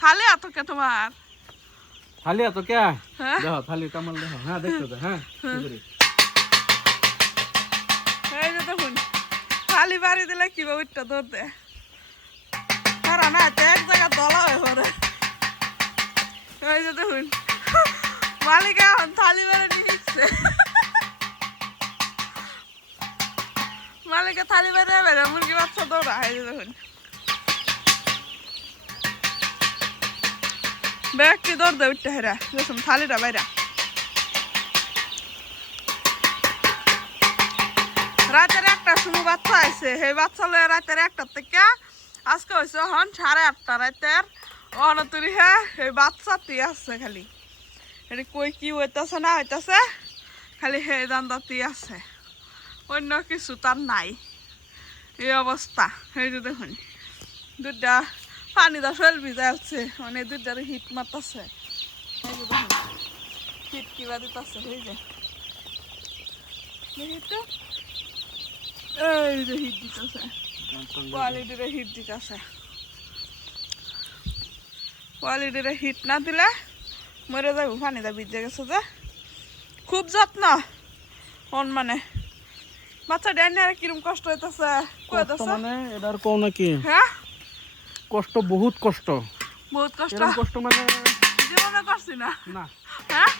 থালি এত কে তোমার থালি এত কে দেখো থালি কামাল দেখো হ্যাঁ দেখছো তো হ্যাঁ এই যে দেখুন থালি বাড়ি দিলে কিভাবে উঠটা ধরতে তারা না এক জায়গা দলা হয়ে পড়ে এই যে দেখুন মালিক এখন থালি বেড়ে নিচ্ছে মালিকে থালি বেড়ে বেড়ে মুরগি বাচ্চা দৌড়া এই যে দেখুন ব্যক্তি দৌড় উঠতে হেরা দেখুন থালিটা বাইরা রাতের একটা সময় বাচ্চা আছে সেই বাচ্চা লয়ে রাতের একটা থেকে আজকে হয়েছে হন 8:30 রাতের অনতুরি হ্যাঁ এই বাচ্চাটি আছে খালি এটা কই কি হইতেছে না হইতেছে খালি হে দান্দাতি আছে অন্য কিছু তার নাই এই অবস্থা এই যে দেখুন দুধটা পানি দা শৈল ভিজা আছে মানে দুধটার হিট মারতেছে এই যে দেখুন হিট কিবা দিতেছে এই যে দেখি তো এই যে হিট দিতেছে কোয়ালিটির হিট দিতেছে কোয়ালিটির হিট না দিলে মরে যাবো পানি দা ভিজে গেছে যে খুব যত্ন মানে বাচ্চা ড্যানি আর কিরম কষ্ট হইতেছে মানে এটার কোন নাকি হ্যাঁ কষ্ট বহুত কষ্ট কষ্ট মানে জীবনে করছি না না হ্যাঁ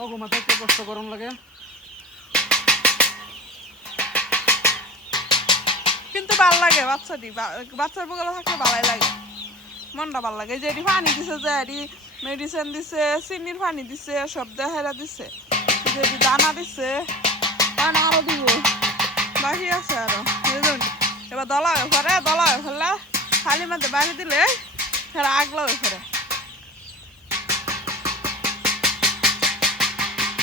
ওগো মাথা একটু কষ্ট করন লাগে কিন্তু ভাল লাগে বাচ্চাটি বাচ্চার বগলে থাকলে ভালোই লাগে মনটা ভাল লাগে যে এটি পানি দিছে যে এটি মেডিসিন দিছে চিনির পানি দিছে সব দেহেরা দিছে যে দানা দিছে দানা আরো দিব বাকি আছে আরো এবার দলা হয়ে পরে দলা হয়ে ফেললে খালি মধ্যে বাড়ি দিলে আগলা হয়ে পড়ে